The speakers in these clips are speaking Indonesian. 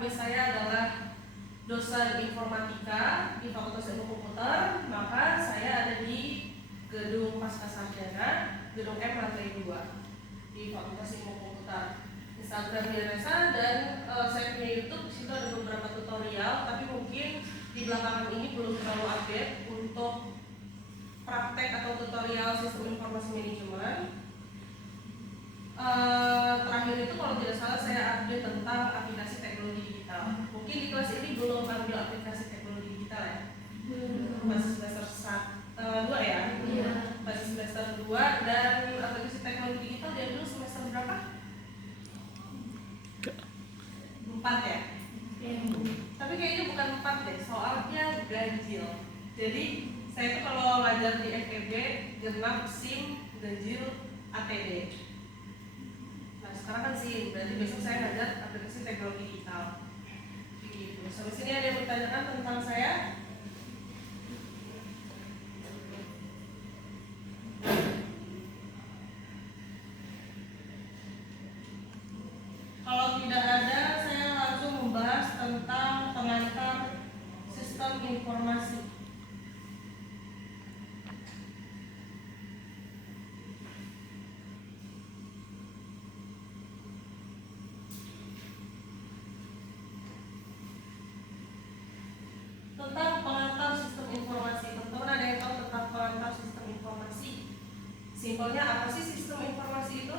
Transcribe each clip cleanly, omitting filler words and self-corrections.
base saya adalah dosen informatika di Fakultas Ilmu Komputer, maka saya ada di gedung Pascasarjana, gedung M lantai 2 di Fakultas Ilmu Komputer. Instagram Resa dan saya punya YouTube. Di situ ada beberapa tutorial, tapi mungkin di belakangan ini belum terlalu update untuk praktek atau tutorial sistem informasi manajemen. Terakhir itu kalau tidak salah saya update tentang aplikasi teknologi digital. Mungkin di kelas ini belum ambil aplikasi teknologi digital ya? Masih semester 2 ya? Iya. Masih semester 2 dan aplikasi teknologi digital diambil semester berapa? 4 ya? Tapi kayaknya bukan 4 deh, soalnya ganjil. Jadi saya tuh kalau ngajar di FEB genap SIM, ganjil, ATD. Nah sekarang kan SIM, berarti besok saya ngajar aplikasi teknologi digital. Begitu. Sampai sini ada yang bertanyakan tentang saya? Kalau tidak ada, saya langsung membahas tentang pengantar sistem informasi. Tentang pengantar sistem informasi, teman-teman ada yang tahu tentang pengantar sistem informasi? Simpelnya apa sih sistem informasi itu?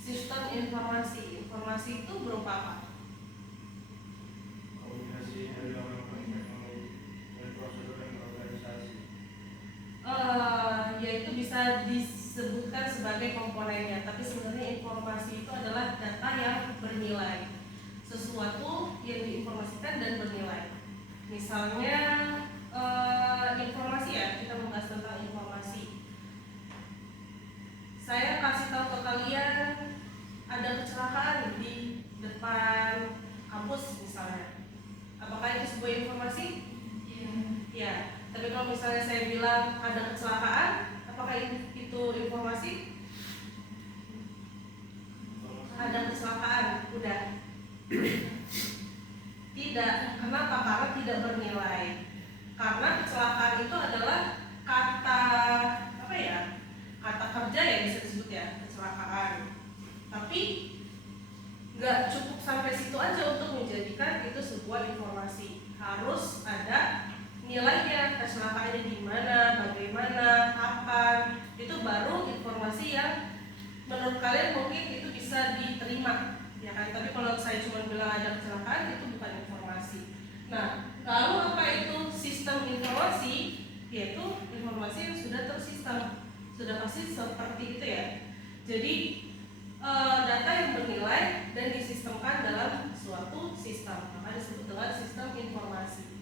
Sistem informasi itu berupa apa? Komunikasi dari orang-orang teknologi dan prosedur dan organisasi. Yaitu bisa disebutkan sebagai komponennya, tapi sebenarnya informasi itu adalah data yang bernilai, sesuatu yang diinformasikan dan bernilai. Misalnya informasi ya, kita membahas tentang informasi. Saya kasih tahu ke kalian ada kecelakaan di depan kampus misalnya. Apakah itu sebuah informasi? Ya. Tapi kalau misalnya saya bilang ada kecelakaan, apakah itu informasi? Ada kecelakaan, udah. Tidak. Kenapa? Karena tidak bernilai. Karena kecelakaan itu adalah kata apa ya? Kata kerja ya bisa disebut ya, kecelakaan. Tapi nggak cukup sampai situ aja untuk menjadikan itu sebuah informasi. Harus ada nilainya, kecelakaannya di mana, bagaimana, kapan. Itu baru informasi yang menurut kalian mungkin itu bisa diterima, ya kan? Tapi kalau saya cuma bilang ada kecelakaan, itu bukan informasi. Nah, lalu apa itu sistem informasi? Yaitu informasi yang sudah tersistem. Sudah pasti seperti itu ya. Jadi data yang bernilai dan disistemkan dalam suatu sistem, maka disebut dengan sistem informasi.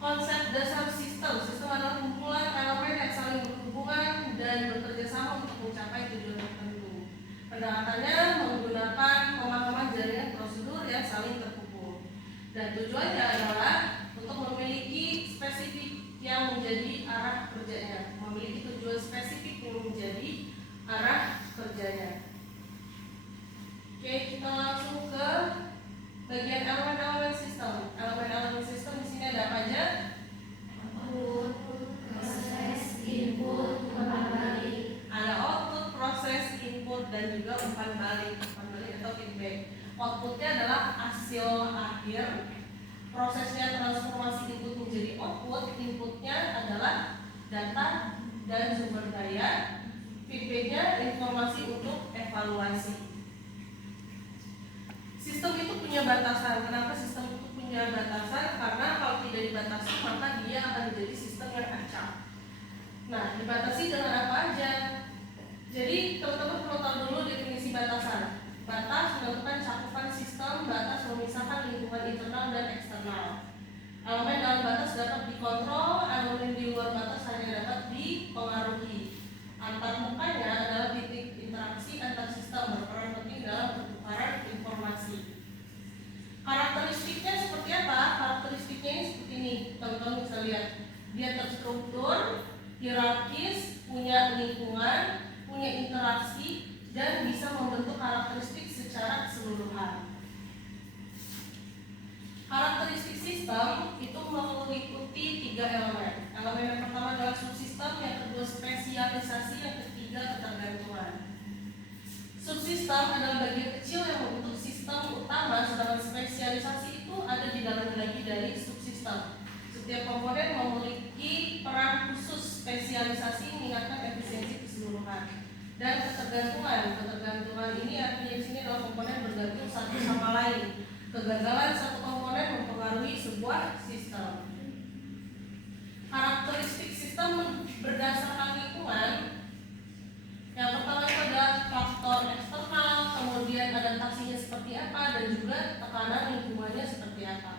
Konsep dasar sistem adalah kumpulan elemen yang saling berhubungan dan bekerja sama untuk mencapai tujuan tertentu. Pendekatannya menggunakan pemahaman jaringan prosedur yang saling terhubung. Dan tujuannya adalah untuk memiliki spesifik yang menjadi arah kerjanya, memiliki tujuan spesifik yang menjadi arah kerjanya. Oke, kita langsung ke bagian elemen-elemen sistem. Elemen-elemen sistem di sini ada apa aja? Output, proses, input, umpan balik. Ada output, proses, input, dan juga umpan balik. Umpan balik atau feedback. Outputnya adalah hasil akhir. Prosesnya transformasi input menjadi output. Inputnya adalah data dan sumber daya. Feedbacknya informasi untuk evaluasi. Sistem itu punya batasan. Kenapa sistem itu punya batasan? Karena kalau tidak dibatasi maka dia akan menjadi sistem yang acak. Nah, dibatasi dengan apa aja? Jadi teman-teman perlu tahu dulu definisi batasan. Batas menentukan cakupan sistem, batas memisahkan lingkungan internal dan eksternal. Elemen dalam batas dapat dikontrol, elemen di luar batas hanya dapat dipengaruhi. Antar mukanya adalah titik Setiap komponen memiliki peran khusus spesialisasi meningkatkan efisiensi keseluruhan dan ketergantungan. Ketergantungan ini artinya di sini adalah komponen bergantung satu sama lain. Kegagalan satu komponen mempengaruhi sebuah sistem. Karakteristik sistem berdasarkan lingkungan. Yang pertama itu adalah faktor eksternal, kemudian adaptasinya seperti apa, dan juga tekanan lingkungannya seperti apa.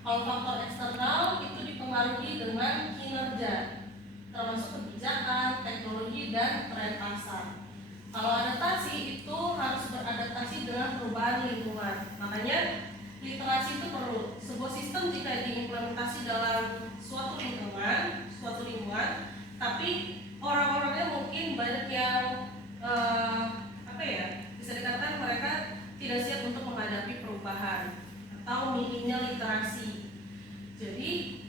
Kalau faktor eksternal itu dipengaruhi dengan kinerja, termasuk kebijakan, teknologi, dan tren pasar. Kalau adaptasi itu harus beradaptasi dengan perubahan lingkungan. Makanya literasi itu perlu. Sebuah sistem jika diimplementasi dalam suatu lingkungan, tapi orang-orangnya mungkin banyak yang bisa dikatakan mereka tidak siap untuk menghadapi perubahan atau minimnya literasi. Jadi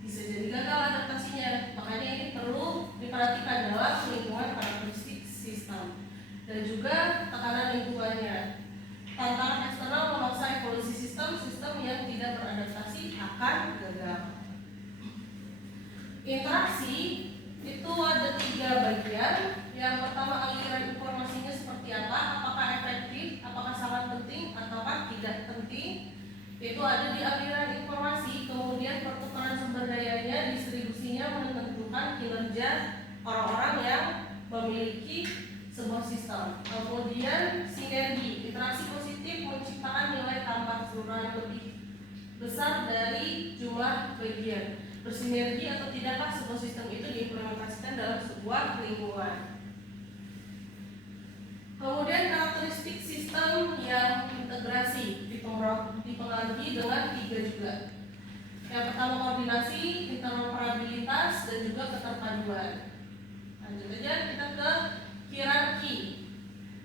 bisa jadi gagal adaptasinya. Makanya ini perlu diperhatikan dalam lingkungan karakteristik sistem dan juga tekanan lingkungannya. Tantangan eksternal memaksa evolusi sistem yang tidak beradaptasi akan gagal. Interaksi itu ada 3 bagian. Yang pertama, aliran informasinya seperti apa, apakah efektif, apakah sangat penting, ataukah tidak penting. Itu ada di aliran informasi. Kemudian pertukaran sumber dayanya, distribusinya menentukan kinerja orang-orang yang memiliki sebuah sistem. Kemudian sinergi, interaksi positif menciptakan nilai tambah keseluruhan lebih besar dari jumlah bagian. Bersinergi atau tidakkah sebuah sistem itu diimplementasikan dalam sebuah lingkungan. Kemudian karakteristik sistem yang integrasi dipengaruhi dengan 3 juga. Yang pertama koordinasi, interoperabilitas, dan juga keterpaduan. Lanjut aja kita ke hierarki.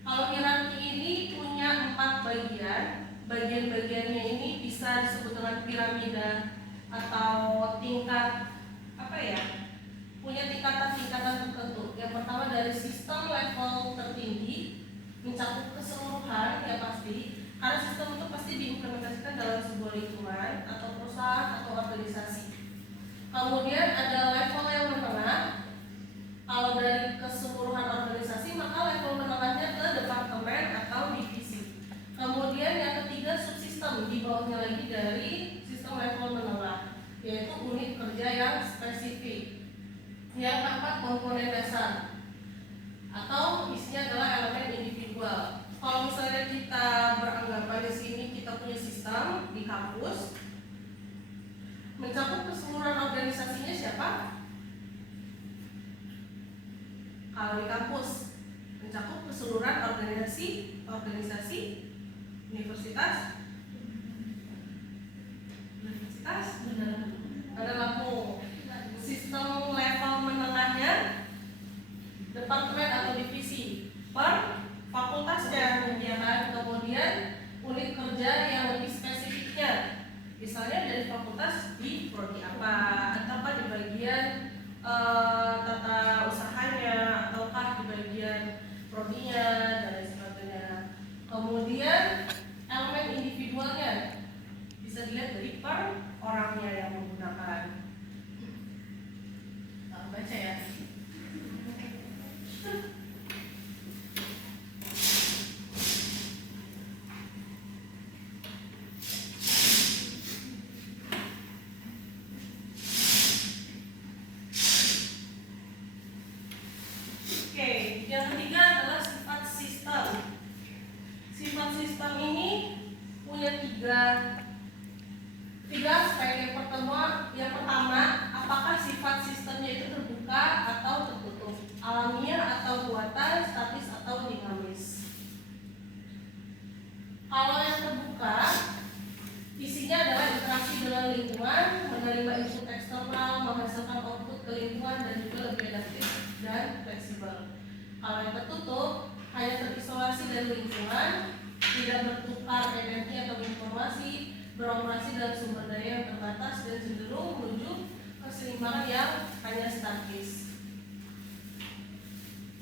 Kalau hierarki ini punya 4 bagian. Bagian-bagiannya ini bisa disebut dengan piramida atau tingkat punya tingkatan-tingkatan tertentu. Yang pertama dari sistem level tertinggi mencakup keseluruhan ya pasti, karena sistem itu pasti diimplementasikan dalam sebuah lingkungan atau perusahaan atau organisasi. Kemudian ada level yang menengah. Kalau dari keseluruhan organisasi maka level menengahnya ke departemen atau divisi. Kemudian yang ketiga subsistem, di bawahnya lagi dari sistem level menengah, yaitu unit kerja yang spesifik. Yang keempat komponen dasar atau isinya adalah elemen individual. Kalau misalnya kita beranggapan di sini kita punya sistem di kampus, mencakup keseluruhan organisasinya siapa? Kalau di kampus mencakup keseluruhan organisasi universitas ada lampu. Sistem level menengahnya departemen atau divisi per fakultasnya, ya kan? Kemudian unit kerja yang lebih spesifiknya, misalnya dari fakultas di prodi apa, ataukah di bagian tata usahanya, ataukah di bagian prodinya dan lain sebagainya. Kemudian elemen individualnya bisa dilihat dari per orangnya yang menggunakan. Baca ya. Oke, yang ketiga adalah sifat sistem. Sifat sistem ini punya tiga aspek. Yang pertama, apakah sifat sistemnya itu terbuka atau tertutup, alamiah atau buatan, statis atau dinamis. Kalau yang terbuka, isinya adalah interaksi dengan lingkungan, menerima input eksternal, menghasilkan output ke lingkungan, dan juga lebih adaptif dan fleksibel. Kalau yang tertutup, hanya terisolasi dari lingkungan, tidak bertukar energi atau informasi, beroperasi dalam sumber daya yang terbatas, dan cenderung menuju keseimbangan yang hanya statis.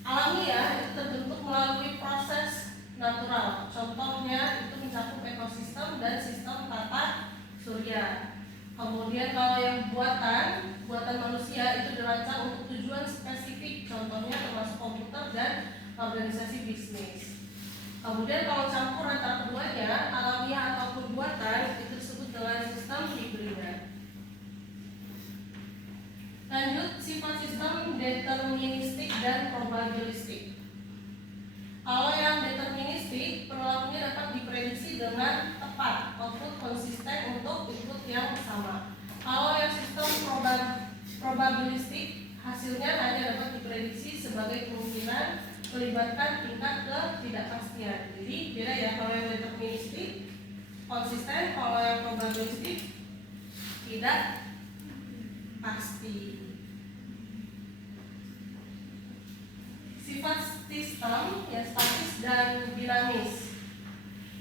Alamiah itu terbentuk melalui proses natural. Contohnya itu mencakup ekosistem dan sistem tata surya. Kemudian kalau yang buatan manusia itu dirancang untuk tujuan spesifik, contohnya termasuk komputer dan organisasi bisnis. Kemudian kalau campur antara keduanya, alamiah ataupun buatan, itu disebut dengan sistem hibrida. Lanjut, sifat sistem deterministik dan probabilistik. Kalau yang deterministik, perilakunya dapat diprediksi dengan tepat, output konsisten untuk input yang sama. Kalau yang sistem probabilistik, hasilnya hanya dapat diprediksi sebagai kemungkinan melibatkan tingkat ketidakpastian. Jadi beda ya, kalau yang deterministik konsisten, kalau yang probabilistik tidak pasti. Sifat sistem yang statis dan dinamis.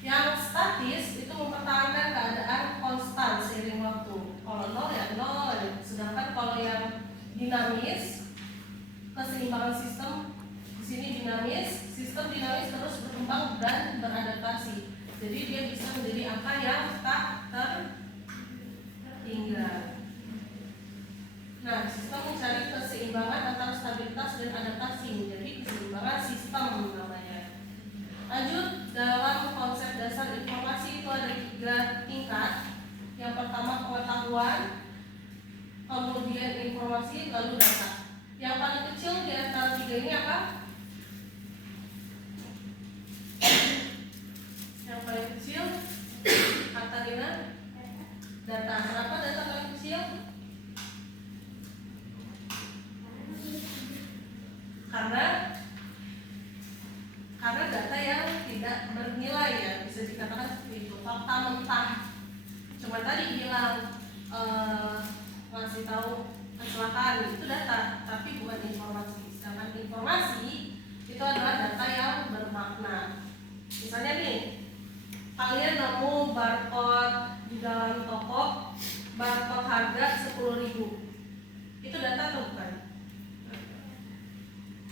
Yang statis itu mempertahankan keadaan konstan seiring waktu. Kalau nol ya nol, sedangkan kalau yang dinamis, keseimbangan sistem di sini dinamis, sistem dinamis terus berkembang dan beradaptasi. Jadi dia bisa menjadi angka yang tak terhingga. Nah, sistem mencari keseimbangan antara stabilitas dan adaptasi, menjadi keseimbangan sistem namanya. Lanjut, dalam konsep dasar informasi itu ada 3 tingkat. Yang pertama pengetahuan, kemudian informasi, lalu data. Yang paling kecil di antara 3 ini apa? Yang paling kecil, Katarina? Data. Kenapa data paling kecil? Karena data yang tidak bernilai ya, bisa dikatakan seperti itu, fakta mentah. Cuma tadi bilang ngasih tahu kecelakaan itu data, tapi bukan informasi. Sedangkan informasi itu adalah data yang bermakna. Misalnya nih, kalian nemu barcode di dalam toko, barcode harga 10.000. Itu data atau bukan?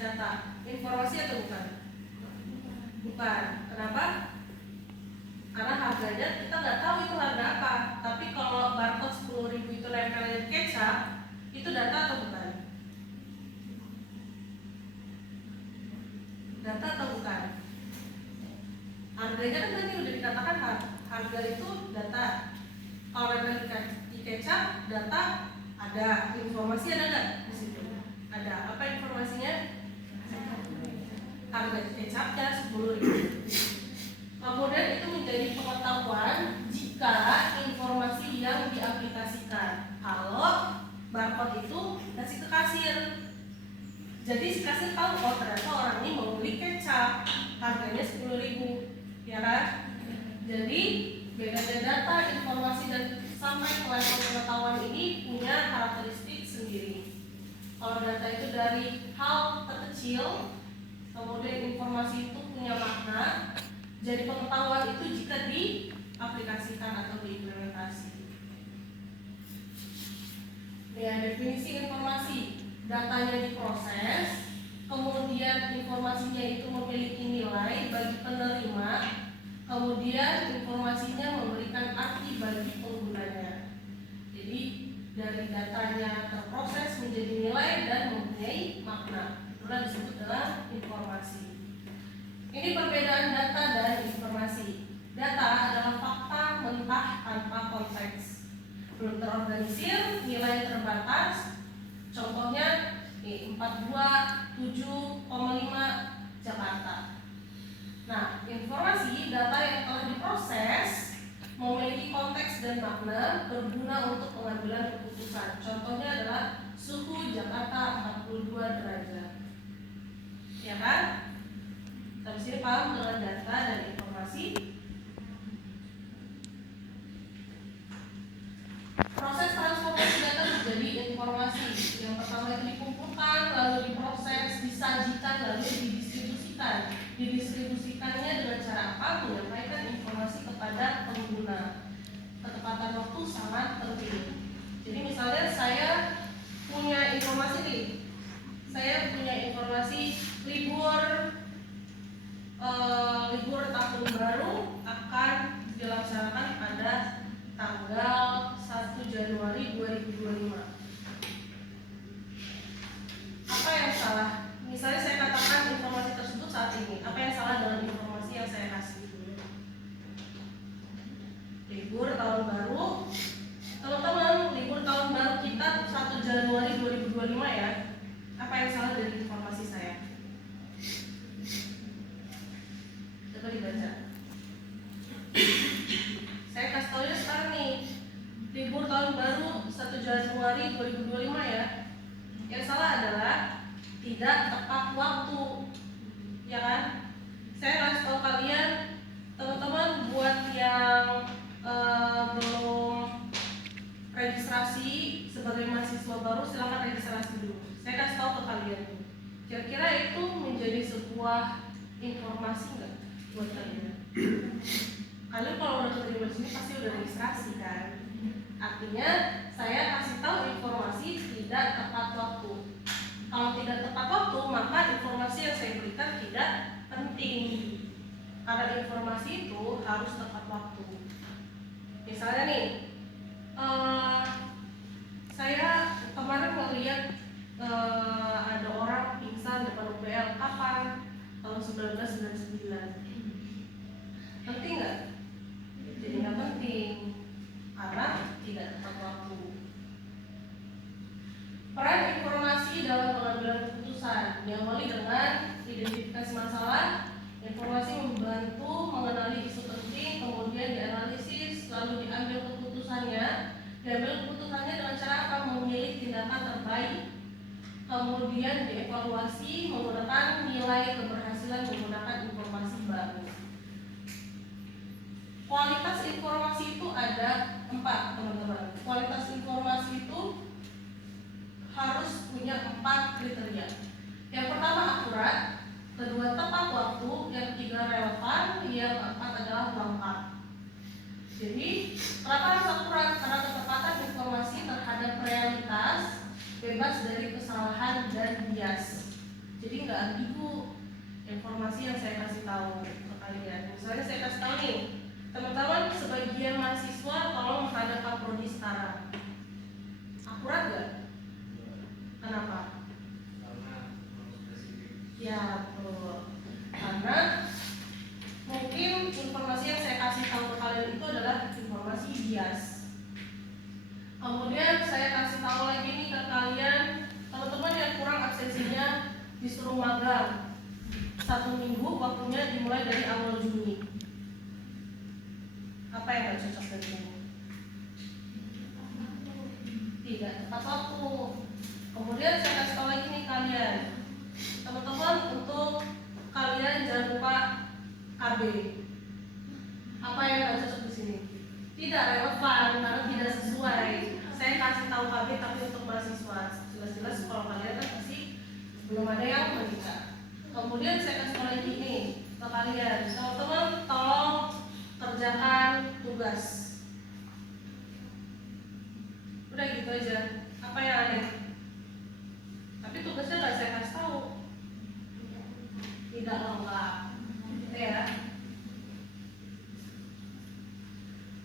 Data. Informasi atau bukan? Bukan. Kenapa? Karena harganya kita nggak tahu itu harga apa. Tapi kalau barcode 10.000 itu nempelin kecap, itu data atau bukan? Data atau bukan? Harganya kan tadi udah dikatakan harga itu data. Kalau nempel di kecap, data ada. Informasi ada nggak di situ? Ada. Apa informasinya? Harga kecapnya 10.000. Kemudian itu menjadi pengetahuan jika informasi yang diaplikasikan. Kalau barcode itu kasih ke kasir, jadi si kasir tahu oh ternyata orang ini mau beli kecap, harganya 10.000, ya kan? Jadi bedanya data, informasi dan sampai ke level pengetahuan ini punya karakteristik sendiri. Kalau data itu dari hal terkecil, kemudian informasi itu punya makna. Jadi pengetahuan itu jika diaplikasikan atau diimplementasi. Ya, definisi informasi, datanya diproses, kemudian informasinya itu memiliki nilai bagi penerima, kemudian informasinya memberikan arti bagi penggunanya. Jadi dari datanya terproses menjadi nilai dan mempunyai makna. Itulah disebut dengan informasi. Ini perbedaan data dan informasi. Data adalah fakta mentah tanpa konteks, belum terorganisir, nilai terbatas. Contohnya 42,7,5 Jakarta. Nah, informasi data yang telah diproses memiliki konteks dan makna, berguna untuk pengambilan keputusan. Contohnya adalah suhu Jakarta 42 derajat. Ya kan? Sampai sini paham dengan data dan informasi? Proses transformasi data menjadi informasi. Yang pertama itu dikumpulkan, lalu diproses, disajikan, lalu didistribusikan. Didistribusikannya dengan cara apa? Menyampaikan informasi kepada pengguna. Ketepatan waktu sangat penting. Jadi misalnya saya punya informasi nih, saya punya informasi libur tahun baru akan dilaksanakan pada tanggal 1 Januari libur tahun baru. Teman-teman, libur tahun baru kita 1 Januari 2025 ya. Apa yang salah dari informasi saya? Coba dibaca. Saya kasih tahu ya sekarang nih, libur tahun baru 1 Januari 2025 ya. Yang salah adalah tidak tepat waktu, ya kan? Saya kasih tahu kalian, teman-teman, buat yang belum registrasi sebagai mahasiswa baru, silahkan registrasi dulu. Saya kasih tahu ke kalian. Kira-kira itu menjadi sebuah informasi nggak buat kalian? Kalian kalau udah keterima di sini pasti udah registrasi kan? Artinya saya kasih tahu informasi tidak tepat waktu. Kalau tidak tepat waktu, maka informasi yang saya berikan tidak penting. Karena informasi itu harus tepat waktu. Misalnya nih, saya kemarin melihat ada orang pingsan depan UPL. Kapan? Tahun 1999. Penting nggak? Jadi nggak penting karena tidak tepat waktu. Peran informasi dalam pengambilan keputusan diawali dengan identifikasi masalah. Informasi membantu mengenali isu penting, kemudian dianalisis, lalu diambil keputusannya. Diambil keputusannya dengan cara apa? Memilih tindakan terbaik, kemudian dievaluasi menggunakan nilai keberhasilan menggunakan informasi baru. Kualitas informasi itu ada 4, teman-teman. Kualitas informasi itu harus punya 4 kriteria. Yang pertama akurat, kedua tepat waktu, yang ketiga relevan, yang keempat adalah lengkap. Jadi kenapa harus akurat? Karena ketepatan informasi terhadap realitas, bebas dari kesalahan dan bias. Jadi nggak ambigu informasi yang saya kasih tahu ke kalian. Misalnya saya kasih tahu nih, teman-teman sebagian mahasiswa tolong menghadap Pak Prodi sekarang. Akurat nggak? Kenapa? Karena spesifik. Ya betul. Karena mungkin informasi yang saya kasih tahu ke kalian itu adalah informasi bias. Kemudian saya kasih tahu lagi nih ke kalian, teman-teman yang kurang absensinya disuruh magang 1 minggu, waktunya dimulai dari awal Juni. Apa yang nggak cocok dari ini? Tidak tepat waktu. Kemudian saya kasih tahu lagi nih kalian, teman-teman, untuk kalian jangan lupa KB. Apa yang nggak cocok di sini? Tidak relevan karena tidak sesuai. Saya kasih tahu KB tapi untuk mahasiswa. Jelas-jelas kalau kalian kan pasti belum ada yang menikah. Kemudian saya kasih tahu lagi nih ke kalian, teman-teman, tolong kerjakan tugas. Udah gitu aja. Apa yang aneh? Tapi tugasnya nggak saya kasih tahu. Tidak lengkap. Gitu ya.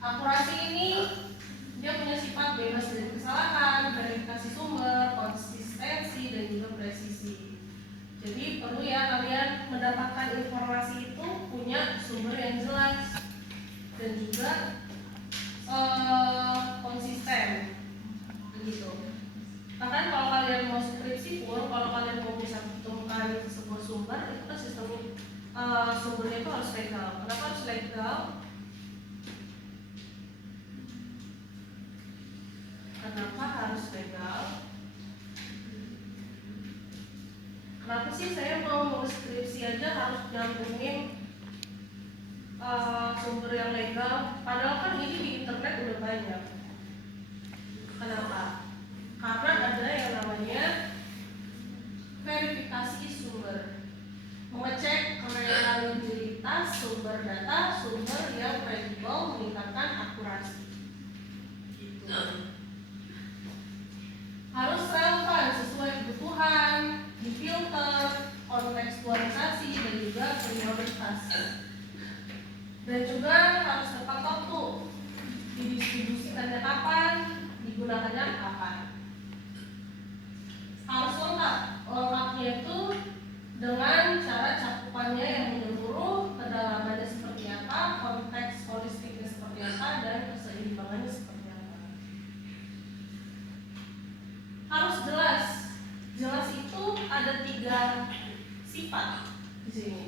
Akurasi ini dia punya sifat bebas dari kesalahan, verifikasi sumber, konsistensi, dan juga presisi. Jadi perlu ya kalian mendapatkan informasi itu punya sumber yang jelas dan juga konsisten, begitu. Bahkan kalau kalian mau skripsi pun, kalau kalian mau bisa menemukan sebuah sumber, itu kan sistem sumbernya itu harus legal. Kenapa harus legal? Kenapa harus legal? Kenapa sih saya mau nulis skripsi aja harus nyambungin sumber yang legal? Padahal kan ini di internet udah banyak. Kenapa? Karena ada yang namanya verifikasi sumber, mengecek reliabilitas sumber data, sumber yang kredibel, meningkatkan akurasi. Gitu. Harus relevan sesuai kebutuhan, difilter, kontekstualisasi, dan juga prioritas. Dan juga harus tepat waktu, didistribusikannya kapan, digunakannya kapan. Harus lengkap. Lengkapnya itu dengan cara cakupannya yang menyeluruh, kedalamannya seperti apa, konteks holistiknya seperti apa, dan di sini.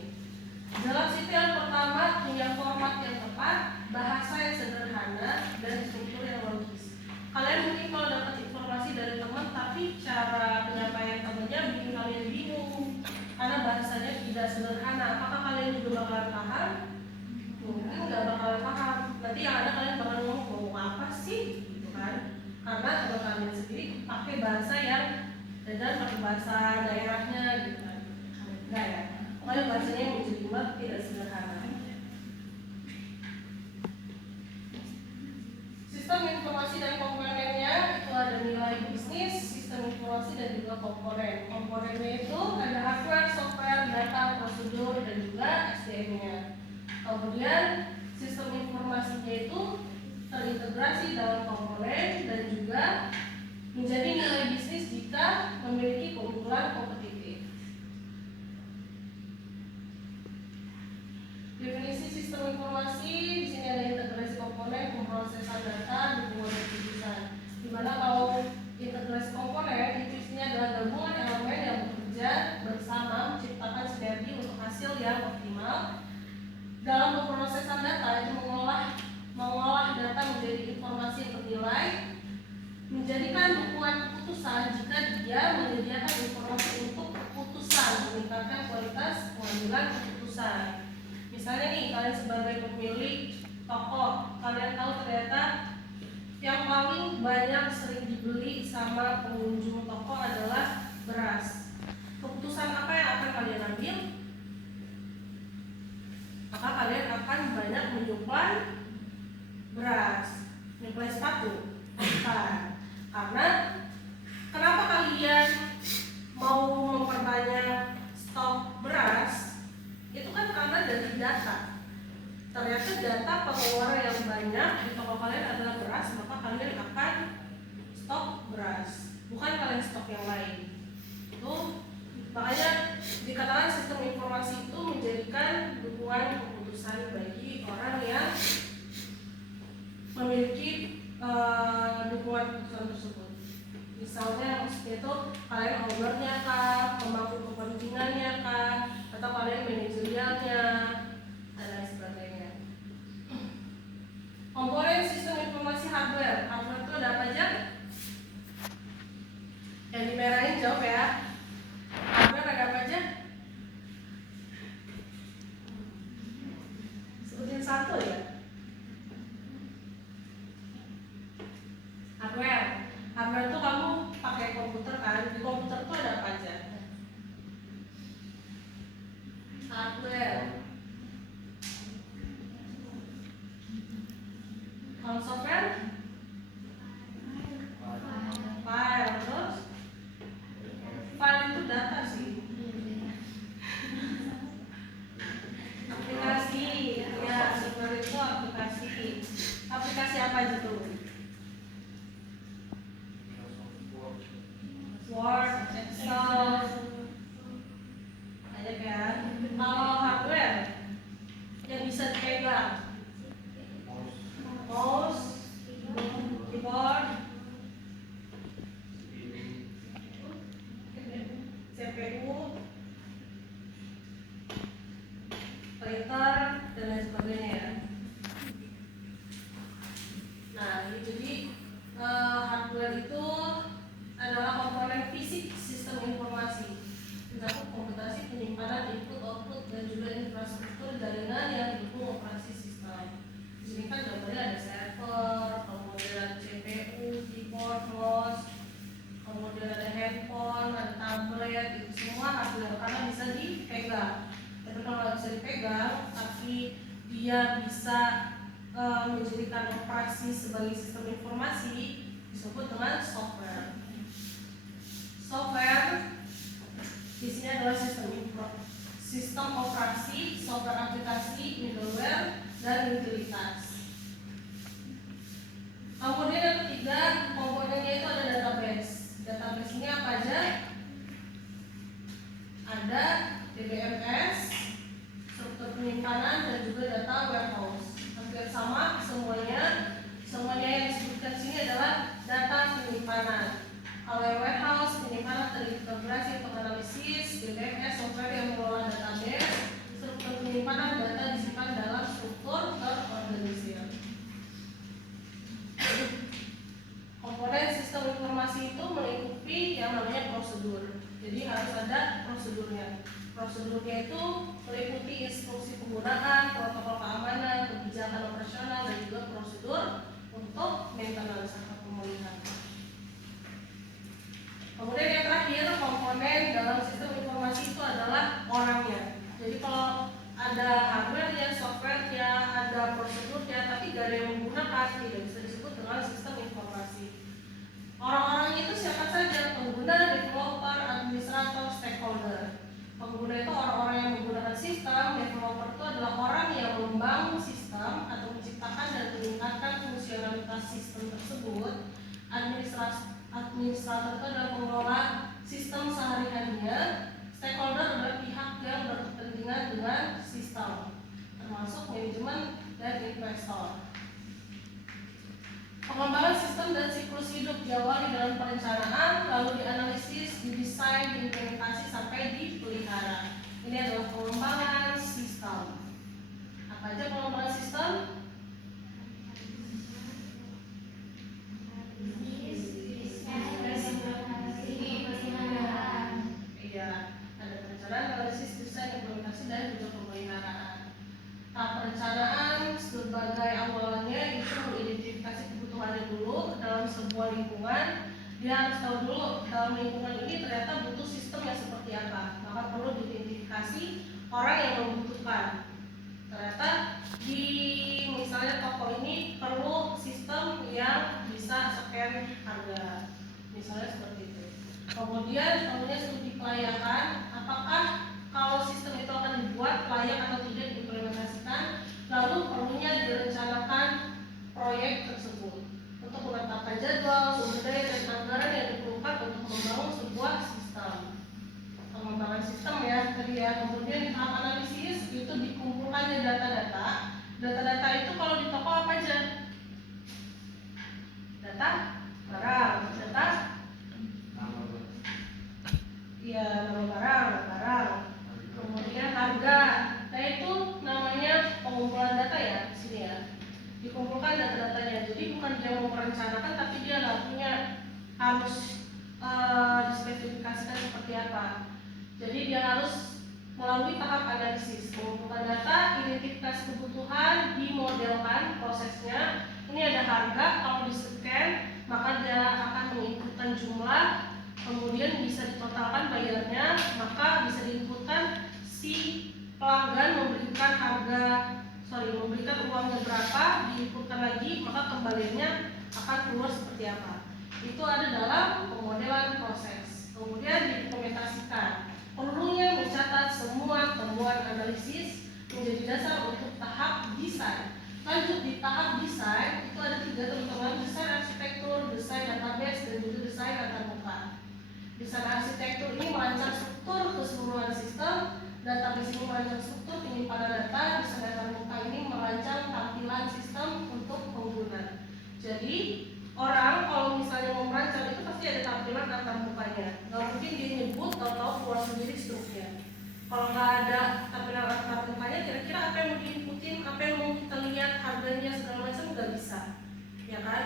Jelas itu yang pertama, punya format yang tepat, bahasa yang sederhana, dan struktur yang logis. Kalian mungkin kalau dapat informasi dari teman, tapi cara penyampaian temannya bikin kalian bingung karena bahasanya tidak sederhana. Apakah kalian juga bakalan paham? Mungkin nggak bakalan paham. Nanti yang ada kalian bakal ngomong apa sih, gitu kan? Karena kalau kalian sendiri pakai bahasa yang dan pakai bahasa daerahnya, gitu kan? Enggak ya? Pokoknya bahasanya yang menjadi tidak sederhana. Sistem informasi dan komponennya itu ada nilai bisnis, sistem informasi dan juga komponen. Komponennya itu ada hardware, software, data, prosedur, dan juga SDM-nya. Kemudian sistem informasinya itu terintegrasi dalam komponen dan juga menjadi nilai bisnis jika memiliki keunggulan kompetitif. Definisi sistem informasi di sini ada integrasi komponen, pemrosesan data, dukungan keputusan. Dimana kalau integrasi komponen itu isinya adalah gabungan elemen yang bekerja bersama menciptakan sinergi untuk hasil yang optimal. Dalam pemrosesan data itu mengolah data menjadi informasi yang bernilai, menjadikan dukungan keputusan jika dia menyediakan informasi untuk keputusan, meningkatkan kualitas pengambilan keputusan. Misalnya nih, kalian sebagai pemilik toko, kalian tahu ternyata yang paling banyak sering dibeli sama pengunjung toko adalah beras. Keputusan apa yang akan kalian ambil? Maka kalian akan banyak menyuplai beras, menyuplai sepatu. Bukan. Karena kenapa kalian mau memperbanyak stok beras? Itu kan karena dari data. Ternyata data pengeluaran yang banyak di toko kalian adalah beras, maka kalian akan stok beras, bukan kalian stok yang lain. Itu makanya dikatakan sistem informasi itu menjadikan dukungan keputusan bagi orang yang memiliki dukungan keputusan tersebut. Misalnya maksudnya itu kalian ownernya kah, pemangku kepentingannya kah, atau kalian manajerialnya, dan lain sebagainya. Komponen sistem informasi hardware. Hardware itu ada apa aja? Yang dimerahin jawab ya. Hardware ada apa aja? Sebutin satu ya. Hardware itu kamu pakai komputer kan? Di komputer itu ada apa aja? Hardware. Kalau software? File. Terus? File itu data sih. Aplikasi. Ya, software itu aplikasi. Aplikasi apa aja tuh? Word, Excel, ada kan? Kalau hardware yang bisa dipegang, mouse, keyboard, CPU, printer, dan lain sebagainya ya. Nah, jadi hardware itu adalah komponen fisik sistem informasi, mencakup komputasi, penyimpanan, input, output, dan juga infrastruktur jaringan yang didukung operasi sistem. Di sini kan gambarnya ada server, kemudian CPU, keyboard, mouse, kemudian ada handphone, ada tablet, itu semua hardware karena bisa dipegang. Tapi kalau nggak bisa dipegang, tapi dia bisa menjadikan operasi sebagai sistem informasi, disebut dengan software. Software di sini adalah sistem operasi, software aplikasi, middleware, dan utilitas. Kemudian yang ketiga, komponennya itu ada database. Database ini apa aja? Ada DBMS, struktur penyimpanan, dan juga data warehouse. Hampir sama semuanya yang disebutkan sini adalah data penyimpanan. Kalau warehouse, penyimpanan terintegrasi untuk analisis, DBMS software yang mengelola data meliputi instruksi penggunaan, protokol keamanan, kebijakan operasional, dan juga prosedur untuk maintenance atau pemulihan. Kemudian yang terakhir, komponen dalam sistem informasi itu adalah orangnya. Jadi kalau ada hardware-nya, software-nya, ada prosedur-nya, tapi gak ada yang menggunakan, tidak bisa disebut dengan sistem informasi. Orang-orangnya itu siapa saja? Pengguna, developer, administrator, stakeholder. Pengguna itu orang-orang yang menggunakan sistem, developer itu adalah orang yang membangun sistem atau menciptakan dan meningkatkan fungsionalitas sistem tersebut. Administrator itu adalah pengelola sistem sehari-harinya. Stakeholder adalah pihak yang berkepentingan dengan sistem, termasuk manajemen dan investor. Pengembangan sistem dan siklus hidup diawali dalam perencanaan, lalu dianalisis, didesain, diimplementasi sampai dipelihara. Ini adalah pengembangan sistem. Apa aja pengembangan sistem? Iya, ada perencanaan, analisis, desain, implementasi, dan juga pemeliharaan. Tahap perencanaan sebagai awalannya itu mengidentifikasi kebutuhannya dulu dalam sebuah lingkungan. Dia harus tahu dulu dalam lingkungan ini ternyata butuh sistem yang seperti apa, maka perlu diidentifikasi orang yang membutuhkan. Ternyata di misalnya toko ini perlu sistem yang bisa scan harga, misalnya seperti itu. Kemudian studi kelayakan, apakah kalau sistem itu akan dibuat layak atau tidak diimplementasikan, lalu perlunya direncanakan proyek tersebut untuk menetapkan jadwal, sumber daya dan anggaran yang diperlukan untuk membangun sebuah sistem. Pengembangan sistem ya tadi ya. Kemudian di tahap analisis itu dikumpulkannya data-data. Data-data itu kalau di toko apa aja? Data barang, data ya nama barang. Kemudian harga. Nah itu namanya pengumpulan data ya di sini ya. Dikumpulkan data-datanya. Jadi bukan dia mau merencanakan, tapi dia punya harus dispesifikasikan seperti apa. Jadi dia harus melalui tahap analisis, mengumpulkan data, identifikasi kebutuhan, dimodelkan prosesnya. Ini ada harga, kalau di-scan maka dia akan menginputkan jumlah, kemudian bisa ditotalkan bayarnya, maka bisa diinputkan si pelanggan memberikan uangnya berapa, diinputkan lagi, maka kembaliannya akan keluar seperti apa. Itu ada dalam pemodelan proses. Kemudian didokumentasikan. Perlunya mencatat semua temuan analisis menjadi dasar untuk tahap desain. Lanjut di tahap desain itu ada 3 teman-teman: desain arsitektur, desain database, dan juga desain antarmuka. Desain arsitektur ini merancang struktur keseluruhan sistem, database ini merancang struktur penyimpanan data, desain antarmuka ini merancang tampilan sistem untuk pengguna. Jadi orang kalau misalnya mau merancang itu pasti ada tampilan antarmukanya. Gak mungkin dia nyebut tahu-tahu keluar sendiri struknya. Kalau nggak ada tampilan antarmukanya, kira-kira apa yang mau diinputin, apa yang mau kita lihat, harganya segala macam nggak bisa, ya kan?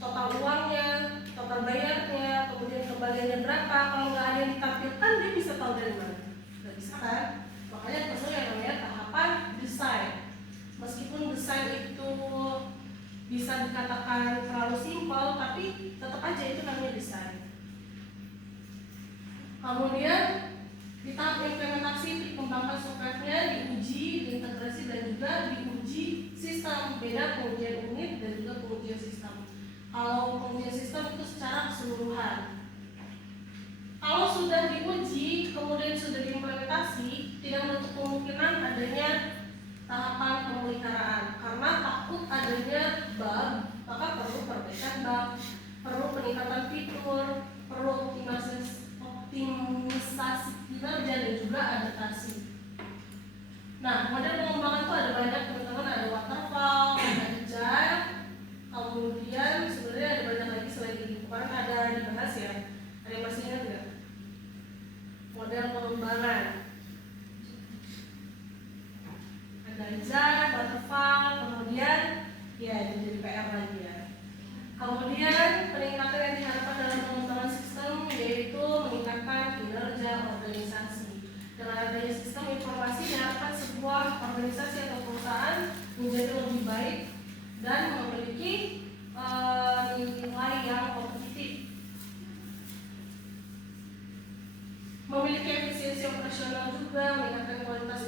Total uangnya, total bayarnya, kemudian kembaliannya berapa. Kalau nggak ada yang ditampilkan, dia bisa tahu dari mana? Nggak bisa kan? Makanya perlu yang namanya tahapan desain. Meskipun desain itu bisa dikatakan terlalu simpel, tapi tetap aja itu namanya desain. Kemudian di tahap implementasi dikembangkan software-nya, diuji, diintegrasi, dan juga diuji sistem. Beda pengujian unit dan juga pengujian sistem. Kalau pengujian sistem itu secara keseluruhan. Kalau sudah diuji, kemudian sudah diimplementasi, tidak menutup kemungkinan adanya tahapan pemeliharaan. Karena takut adanya bug, maka perlu perbaikan bug, perlu peningkatan fitur, perlu optimalisasi kinerja dan juga adaptasi. Nah, model pengembangan itu ada banyak teman-teman, ada waterfall, ada agile, kemudian sebenarnya ada banyak lagi selain ini. Kemarin ada dibahas ya, ada yang masih ingat nggak? Model pengembangan ada agile, waterfall, kemudian ya jadi PR lagi ya. Kemudian peningkatan yang diharapkan dalam pengembangan sistem yaitu meningkatkan kinerja organisasi. Dengan adanya sistem sistem informasi diharapkan sebuah organisasi atau perusahaan menjadi lebih baik dan memiliki nilai yang kompetitif. Memiliki efisiensi operasional juga, meningkatkan kualitas